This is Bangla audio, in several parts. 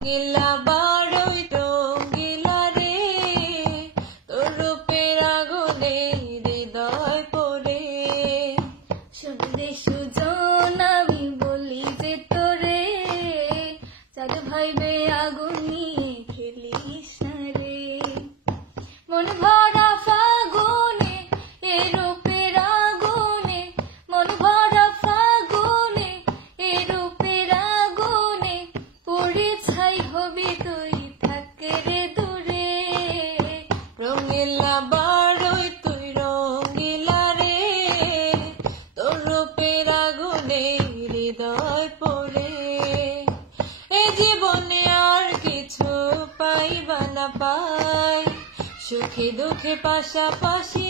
গিলা বারোই রঙিলা রে, তোর রূপের আগুনে হৃদয় পড়ে। শুনলে সুজন আমি বলি যে তোরে, চাঁদ ভাইবে আগুন নিয়ে খেলিস না রে। মন ভরা ফাগুনে এ রূপের আগুনে, মন ভরা ফাগুনে এ রূপের আগুনে, পড়ে ছাই হবি তুই থাক রে দূরে। রঙিলা বারোই তুই রঙিলা রে, তোর রূপের আগুনে হৃদয় পড়ে। এ জীবনে আর কিছু পাইবা না পাই, সুখে দুঃখে পাশাপাশি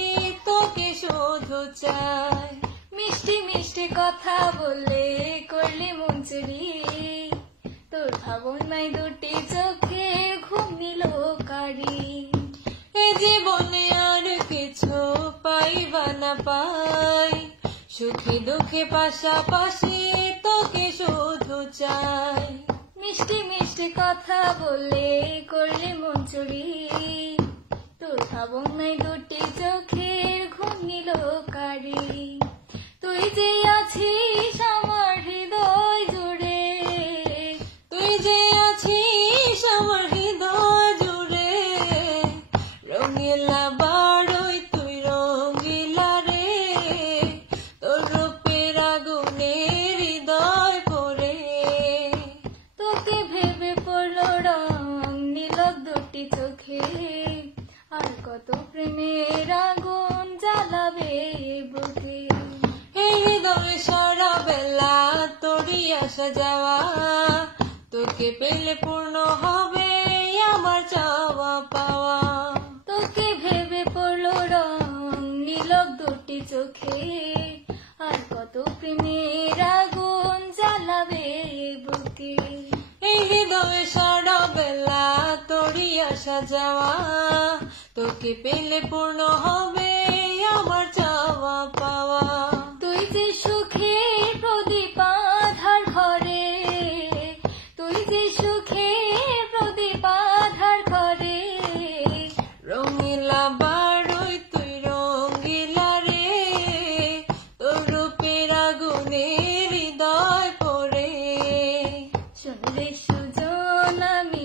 তোকে শুধু চাই। মিষ্টি মিষ্টি কথা বললে করলে মন চুরি, তোর ভাবনায় দুটি চোখে ঘুম নিল কারি। এ জীবনে আর কিছু পাইবা না পাই, সুখে দুঃখে পাশাপাশি তোকে শুধু চাই। মিষ্টি মিষ্টি কথা বললে করলে মন চুরি, তোর ভাবনায় দুটি চোখের ঘুম নিল কারি। তুই যে আছিস আমার হৃদয় জুড়ে, তুই যে আছিস আমার হৃদয় জুড়ে। রঙিলা বারোই তুই রঙিলা রে, তোর রূপের আগুনে হৃদয় পড়ে। তোকে ভেবে পড়লো রং নিল দুটি চোখে, আর কত প্রেমের আগুন জ্বালাবে বুকে। এই হৃদয়ে সারা বেলা তোরই আসা যাওয়া, তোকে পেলে পূর্ণ হবে আমার চাওয়া পাওয়া। তোকে ভেবে পড়লো রং নিল দুটি চোখে, আর কত প্রেমের আগুন জ্বালাবে বুকে। এই হৃদয়ে সারা বেলা তোরই আসা যাওয়া, তোকে পেলে পূর্ণ হবে আমার চাওয়া পাওয়া। তুই যে সুখে প্রদীপ আধার ঘরে, তুই যে সুখে প্রদীপ আধার ঘরে। রঙিলা বারোই তুই রঙিলা রে, তোর রূপের আগুনে হৃদয় পড়ে। শুনলে সুজন আমি